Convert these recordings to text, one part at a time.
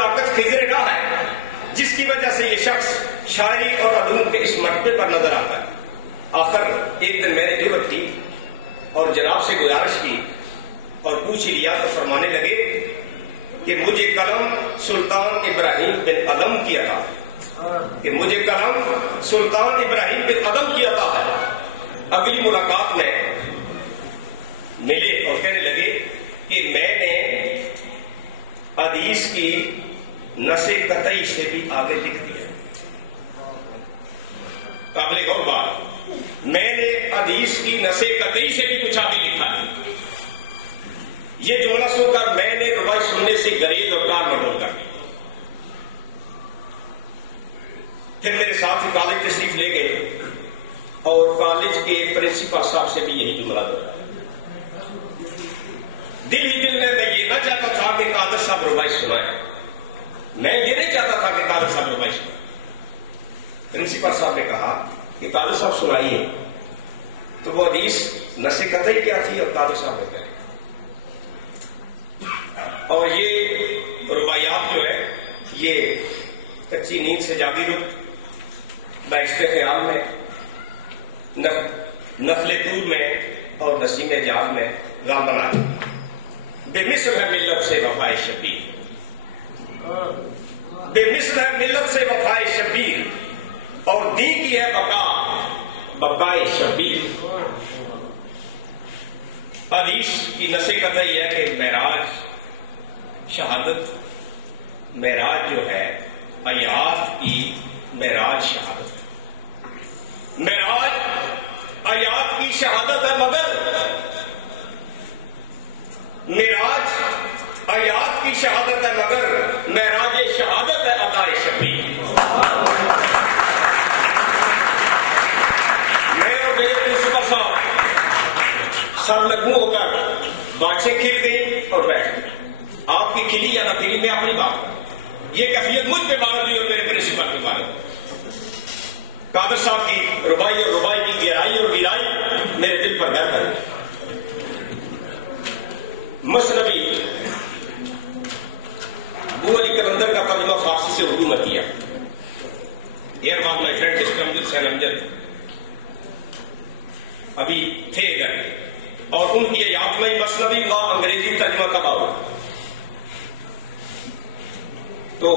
طاقت خضر راہ ہے جس کی وجہ سے یہ شخص شاعری اور علوم کے اس مرتبے پر نظر آتا ہے. آخر ایک دن میں نے جرأت کی اور جناب سے گزارش کی اور پوچھ لیا تو فرمانے لگے کہ مجھے قلم سلطان ابراہیم بن ادم کی عطا کہ مجھے قلم سلطان ابراہیم بن ادم کی عطا ہے. اگلی ملاقات میں ملے اور کہنے لگے کہ میں نے حدیث کی نص قطعی سے بھی آگے لکھ دیا. قابل غور بات، میں نے حدیث کی نص قطعی سے بھی کچھ آگے لکھا ہے. یہ جملہ سن کر میں نے ربائی سننے سے گریز اور کار مردوں کر دی. پھر میرے ساتھ ہی کالج تشریف لے گئے اور کالج کے پرنسپل صاحب سے بھی یہی جملہ دیا. دل ہی دل میں یہ نہ چاہتا تھا کہ قادر صاحب ربائی سنائے، میں یہ نہیں چاہتا تھا کہ قادر صاحب ربائی سنائے. پرنسپل صاحب نے کہا کہ قادر صاحب سنائیے. تو وہ حدیث نص قطعی کیا تھی اور قادر صاحب نے کہا. اور یہ رباعیات جو ہے یہ کچی نیند سے جاگی رخ، بہشت خیال میں، نخل طور میں اور نسیم جاز میں غام بنا بے مثل ہے ملت سے وفائے شبیر، بے مثل ہے ملت سے وفائے شبیر، اور دین کی ہے بقائے شبیر. حدیث کی نص قطعی ہے کہ معراج شہادت، معراج جو ہے آیات کی معراج شہادت ہے. معراج آیات کی شہادت ہے مگر معراج آیات کی شہادت ہے مگر معراج شہادت ہے ادائے شبیر. میں اور میرے پرنسپل صاحب سر لگو ہو کر باتیں کھل گئی اور بیٹھ گئی. آپ کی کھلی یا نہ کھلی میں اپنی بات، یہ کیفیت مجھ پہ بارد ہوئی اور میرے پرنسپل پہ بارد. قادر صاحب کی ربائی اور ربائی کی گہرائی اور گہرائی میرے دل پر گھر کر گئی. مثنوی ابو علی کلندر کا ترجمہ فارسی سے اردو میں کیا. There was my friend mister Amjad Hussain Amjad ابھی تھے ادھر، اور ان کی یاد میں مثنوی کا انگریزی ترجمہ کب آؤ. تو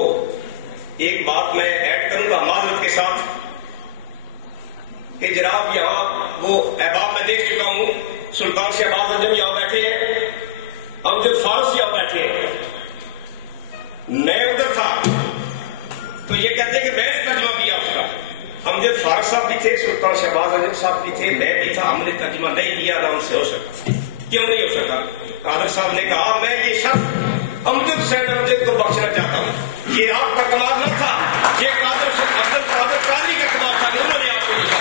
ایک بات میں ایڈ کروں گا معذرت کے ساتھ کہ جناب یہاں وہ احباب میں دیکھ چکا ہوں، سلطان شہباز انجم یہاں بیٹھے ہیں، امجد فارس یہاں بیٹھے ہیں. میں ادھر تھا تو یہ کہتے ہیں کہ میں نے ترجمہ کیا اس کا. امجد فارس صاحب بھی تھے، سلطان شہباز انجم صاحب بھی تھے، میں بھی تھا. ہم نے ترجمہ نہیں کیا، نہ ان سے ہو سکا. کیوں نہیں ہو سکا؟ قادر صاحب نے کہا میں یہ شخص امجد حسین امجد کو بخشنا چاہتا ہوں. یہ آپ کا کمال نہ تھا، یہ قادر قادری کا کمال تھا. انہوں نے آپ کو لکھا،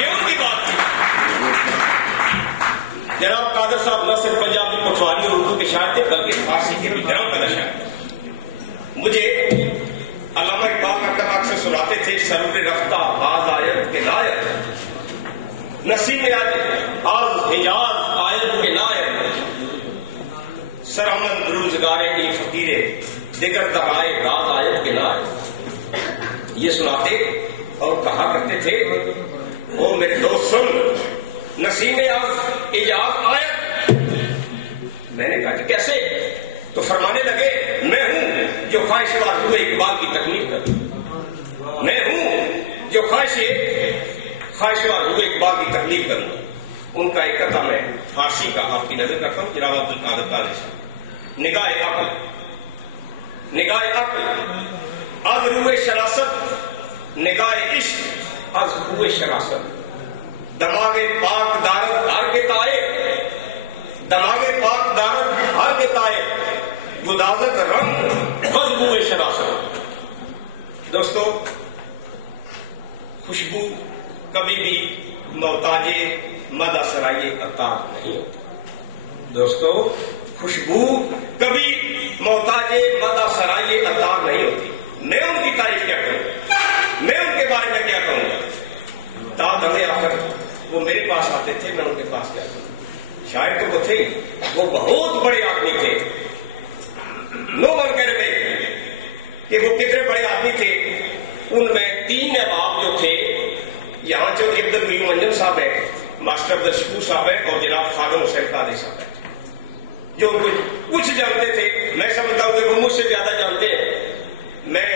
یہ ان کی بات تھی. جناب قادر صاحب نہ صرف پنجابی پٹواری اور اردو کے شاعر تھے بلکہ فارسی کے بھی گرم پیدا شاعر تھے. مجھے علامہ اقبال کا کتاب اکثر سناتے تھے، سرور رفتہ باز آیت کے لائق، نسیم آز حجاز آیت کے لائق، سرحمد روزگارے کی فقیرے دیگر دبائے راز آیت کے لائق. یہ سناتے اور کہا کرتے تھے او میرے دوست سن، نسیم آز ایجاز آیت. میں نے کہا کہ کیسے؟ تو فرمانے لگے میں ہوں جو خواہش ہوئے اقبال کی تکمیل کروں، میں ہوں جو خواہش ہوئے اقبال کی تکمیل کروں. ان کا ایک قطعہ میں فارسی کا آپ کی نظر کرتا ہوں. جناب عبدالقادر قادری صاحب، نگاہ عقل از روح شراست، نگاہ عشق از روح شراست، دماغ پاک دارت ہر کے تائے، دماغ پاک دارت ہر کے تائے، گدازت رنگ بدبو شراست. دوستو، خوشبو کبھی بھی محتاج مدح سرائے عطار نہیں ہوتی. دوستو، خوشبو کبھی محتاج مدح سرائے عطار نہیں ہوتی. میں ان کی تعریف کیا کروں، میں ان کے بارے میں کیا کہوں گا. داد ہمیں آ کر وہ میرے پاس آتے تھے، میں ان کے پاس کیا کروں. شاید تو وہ تھے، وہ بہت بڑے آدمی تھے، جو کچھ جانتے تھے، میں سمجھتا ہوں کہ وہ مجھ سے زیادہ جانتے ہیں. میں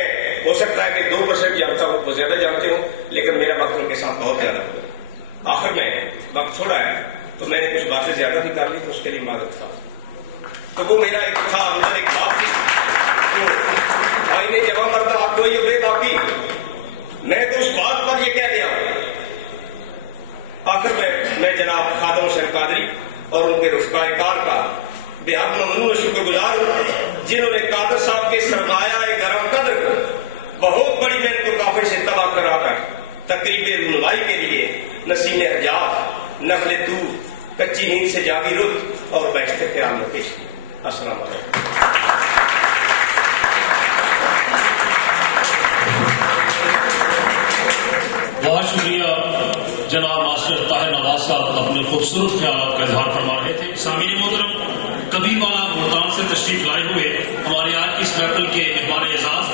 ہو سکتا ہے کہ 2% جانتا ہوں، وہ زیادہ جانتے ہوں، لیکن میرا وقت ان کے ساتھ بہت زیادہ ہوا. آخر میں وقت تھوڑا ہے تو میں نے کچھ باتیں زیادہ بھی کر لی، تو اس کے لیے معذرت تھا. تو وہ میرا ایک تھا اندر ایک بات تھی، تو بھائی نے جواب مرتا آپ کوئی بے باقی، میں تو اس بات پر یہ کہہ گیا. آخر میں جناب خادم حسین قادری اور ان کے رفقائے کار کا بے حد ممنون و شکر گزار ہوں، جنہوں نے قادر صاحب کے سرمایہ گرم قدر کو بہت بڑی محنت کو کافر سے تباہ کرا کر تقریب رونمائی کے لیے نسیم حجاز، نخل طور، کچی نیند سے جاگی رت اور بہشت خیال میں پیش کی. السلام علیکم. بہت شکریہ جناب ماسٹر طاہر نواز صاحب اپنے خوبصورت خیالات کا اظہار فرما رہے تھے. سامعین محترم، کبھی والا ملتان سے تشریف لائے ہوئے ہماری آج کی اس محفل کے مہمان اعزاز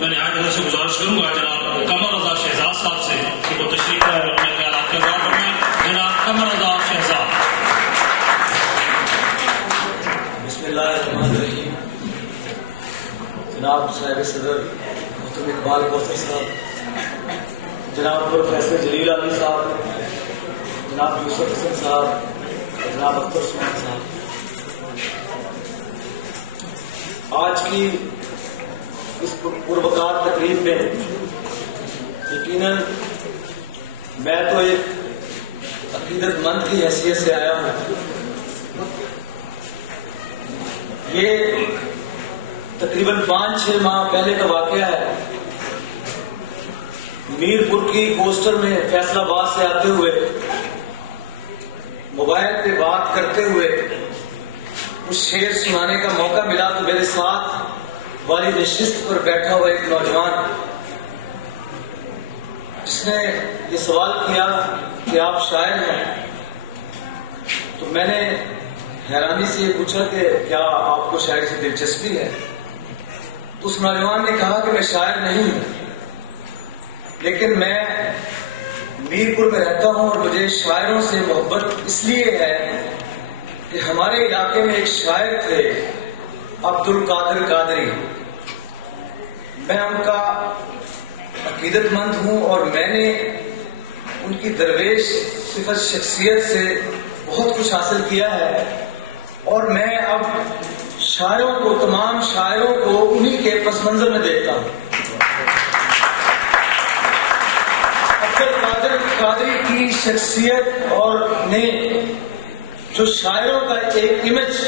میں نہایت ادب سے گزارش کروں گا جناب قمر رضا شہزاد صاحب سے کہ وہ تشریف لائے اور اپنے خیالات کا اظہار فرمائیں. جناب قمر رضا شہزاد. بسم اللہ الرحمن الرحیم. جناب صاحب صدر محترم اقبال کوثر صاحب، جناب پروفیسر جلیل علی صاحب، جناب یوسف حسن صاحب، جناب اختر عثمان صاحب، آج کی اس پروقار تقریب میں یقیناً میں تو ایک عقیدت مند کی حیثیت سے آیا ہوں. یہ تقریباً 5-6 ماہ پہلے کا واقعہ ہے. میرپور کی کوسٹر میں فیصل آباد سے آتے ہوئے موبائل پہ بات کرتے ہوئے کچھ شعر سنانے کا موقع ملا تو میرے ساتھ والی نشست پر بیٹھا ہوا ایک نوجوان جس نے یہ سوال کیا کہ آپ شاعر ہیں، تو میں نے حیرانی سے یہ پوچھا کہ کیا آپ کو شاعری سے دلچسپی ہے؟ تو اس نوجوان نے کہا کہ میں شاعر نہیں ہوں، لیکن میں میرپور میں رہتا ہوں اور مجھے شاعروں سے محبت اس لیے ہے کہ ہمارے علاقے میں ایک شاعر تھے عبد القادر قادری. میں ان کا عقیدت مند ہوں اور میں نے ان کی درویش صفت شخصیت سے بہت کچھ حاصل کیا ہے، اور میں اب شاعروں کو، تمام شاعروں کو انہی کے پس منظر میں دیکھتا ہوں. قادری کی شخصیت اور نے جو شاعروں کا ایک امیج،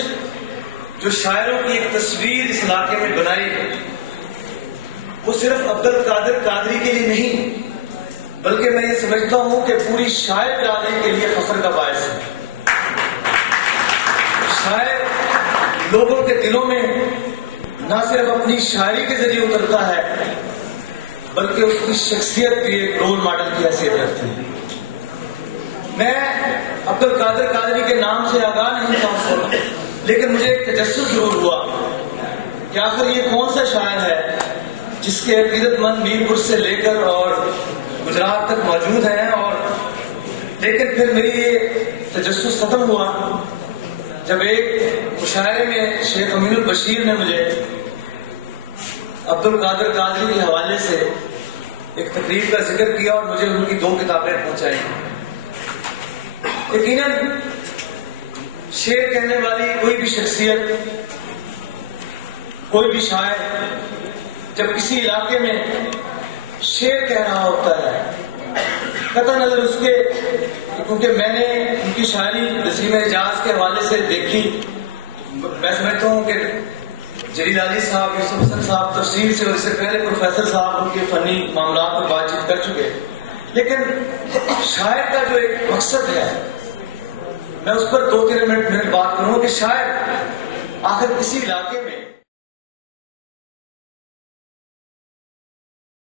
جو شاعروں کی ایک تصویر اس علاقے میں بنائی، وہ صرف عبد القادر قادری کے لیے نہیں بلکہ میں یہ سمجھتا ہوں کہ پوری شاعر برادری کے لیے فخر کا باعث ہے. شاعر لوگوں کے دلوں میں نہ صرف اپنی شاعری کے ذریعے اترتا ہے بلکہ اس کی شخصیت بھی ایک رول ماڈل کی حیثیت رکھتی ہے. میں عبد القادر قادری کے نام سے آگاہ نہیں تھا اس وقت، لیکن مجھے ایک تجسس ضرور ہوا کہ آخر یہ کون سا شاعر ہے جس کے عقیدت مند میرپور سے لے کر اور گجرات تک موجود ہیں. اور لیکن پھر میری یہ تجسس ختم ہوا جب ایک مشاعرے میں شیخ امین البشیر نے مجھے عبد القادر قادری کے حوالے سے ایک تقریب کا ذکر کیا اور مجھے ان کی 2 کتابیں پہنچائی. یقیناً شعر کہنے والی کوئی بھی شخصیت، کوئی بھی شاعر جب کسی علاقے میں شعر کہہ رہا ہوتا ہے، قطع نظر اس کے، کیونکہ میں نے ان کی شاعری نسیم حجاز کے حوالے سے دیکھی، میں سمجھتا ہوں کہ جلیل علی صاحب، یوسف حسن صاحب تفصیل سے اور اس سے پہلے پروفیسر صاحب ان کے فنی معاملات پر بات چیت کر چکے، لیکن شاعر کا جو ایک مقصد ہے میں اس پر 2-3 منٹ بات کروں کہ شاعر آخر کسی علاقے میں